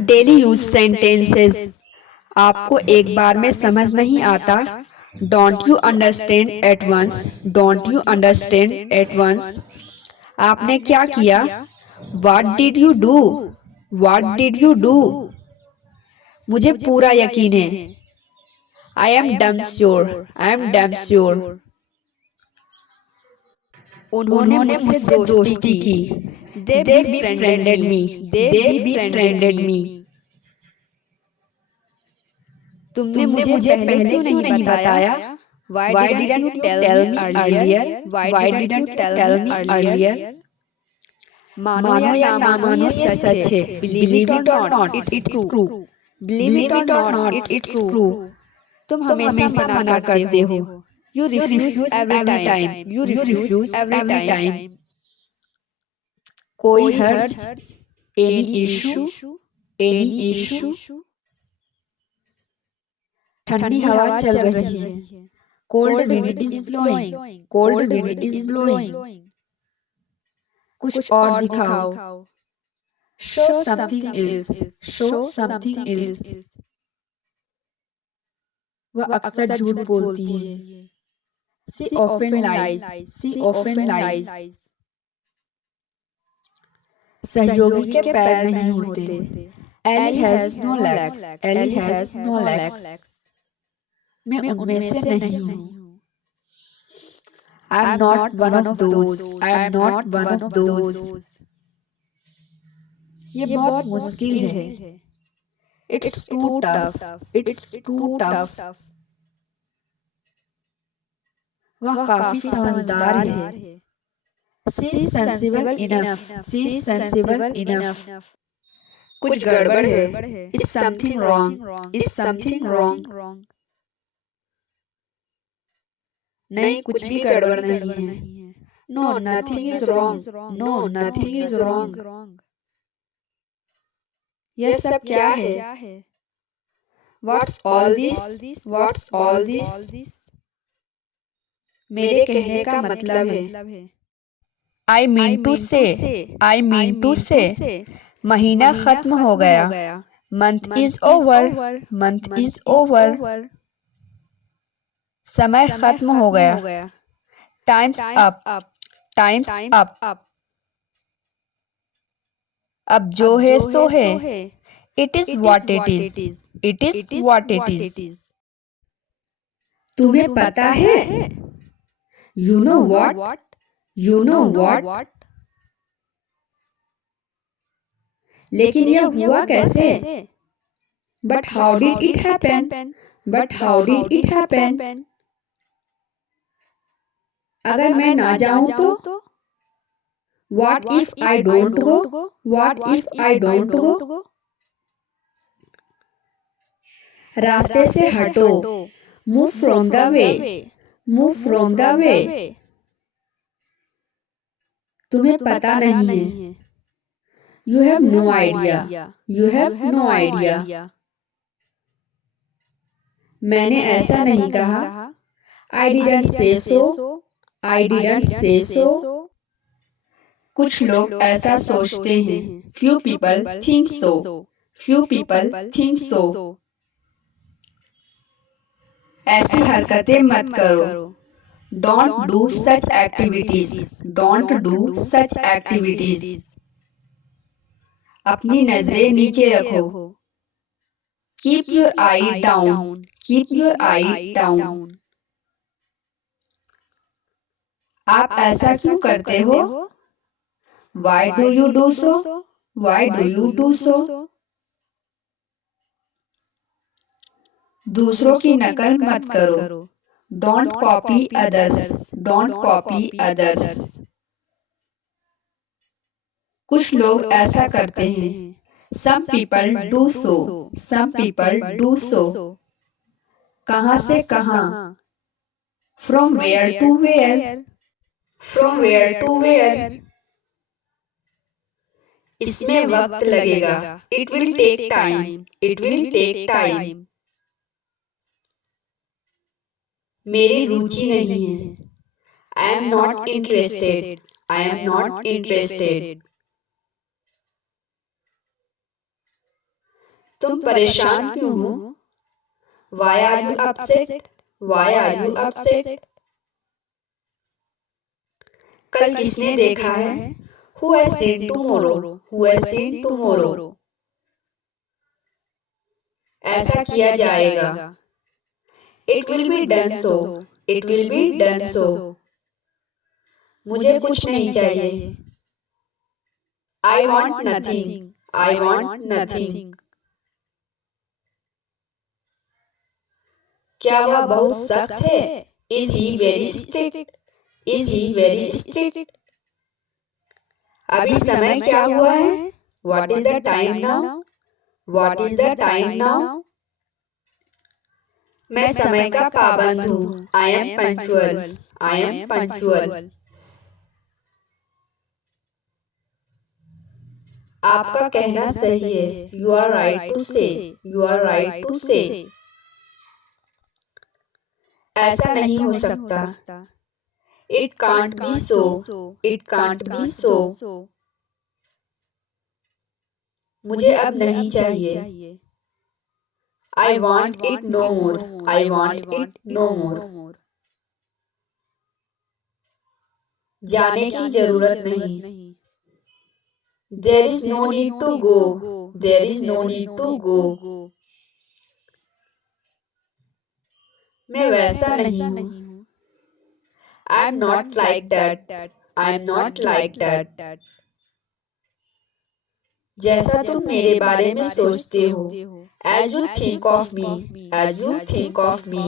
Daily use sentences. आपको एक बार में समझ नहीं आता। Don't you understand at once. Don't you understand at once. आपने क्या किया? What did you do? What did you do? मुझे पूरा यकीन है। I am damn sure. I am damn sure. उन्होंने मुझसे दोस्ती की। दे befriended मी। दे befriended मी। तुमने मुझे पहले क्यों नहीं बताया? Why didn't you tell me earlier? Why didn't you tell me earlier? मानो या ना मानो ये सच है। Believe it or not, it's true. Believe it or not, it's true. तुम हमेशा मना करते हो। You refuse every time. You refuse every time. कोई हर्ज? Any issue? Any issue? ठंडी हवा चल रही है। Cold wind is blowing. Cold wind is blowing. कुछ और दिखाओ। Show something else. Show something else. वह अक्सर झूठ बोलती है। She often lies. She often lies. सहयोगी के पैर नहीं होते। Ally has no legs. Ally has no legs. मैं उनमें से नहीं हूँ। I am not one of those. I am not one of those. ये बहुत मुश्किल है। It's too tough. It's too tough. वह काफी समझदार है। She is sensible enough. She is sensible enough. कुछ गड़बड़ है। Is something wrong? Is something wrong? नहीं, कुछ भी गड़बड़ नहीं है। No, nothing is wrong. No, nothing is wrong. यह सब क्या है? What's all this? What's all this? मेरे कहने का मतलब है। I mean to say. I mean to say. महीना खत्म हो गया। Month is over. Month is over. समय खत्म हो गया। Time's up. Time's up. अब जो है सो है। It is what it is. It is what it is. तुम्हें पता है? You know what? You know what? लेकिन यह हुआ कैसे? But how did it happen? But how did it happen? अगर मैं ना जाऊं तो? What if I don't go? What if I don't go? रास्ते से हटो। Move from the way. Move from the way. तुम्हें पता नहीं है। You have no idea. You have no idea. मैंने ऐसा नहीं कहा। I didn't say so. I didn't say so. कुछ लोग ऐसा सोचते हैं। Few people think so. Few people think so. ऐसी हरकतें मत करो। Don't do such activities. Don't do such activities. अपनी नजरें नीचे रखो। Keep your eye down. Keep your eye down. आप ऐसा क्यों करते हो? Why do you do so? Why do you do so? दूसरों की नकल मत करो। Don't copy others. Don't copy others. कुछ लोग ऐसा करते हैं। Some people do so. Some people do so. कहाँ से कहाँ? From where to where? From where to where? इसमें वक्त लगेगा। It will take time. It will take time. मेरी रुचि नहीं है। I am not interested. I am not interested. तुम परेशान क्यों हो? Why are you upset? Why are you upset? कल किसने देखा है? Who has seen tomorrow? Who has seen tomorrow? ऐसा किया जाएगा। It will be done so. It will be done so. मुझे कुछ नहीं चाहिए। I want nothing. I want nothing. क्या वह बहुत सख्त है? Is he very strict? Is he very strict? अभी समय क्या हुआ है? What is the time now? What is the time now? मैं समय का पाबंद हूँ। I am punctual. I am punctual. आपका कहना सही है। You are right to say. You are right to say. ऐसा नहीं हो सकता। It can't be so. It can't be so. मुझे अब नहीं चाहिए। I want it no more. I want it no more. जाने की जरूरत नहीं। There is no need to go. There is no need to go. मैं वैसा नहीं हूँ। I am not like that. I am not like that. जैसा तुम मेरे बारे में सोचते हो। As you think of me. As you think of me.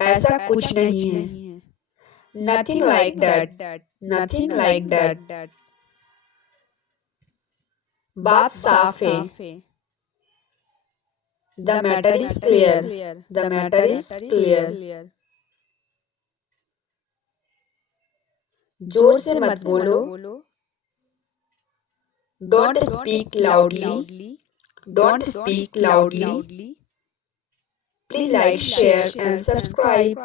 ऐसा कुछ नहीं है। Nothing like that. Nothing like that. बात साफ है। The matter is clear. The matter is clear. जोर से मत बोलो। Don't speak loudly. Don't speak loudly. Please like, share and subscribe.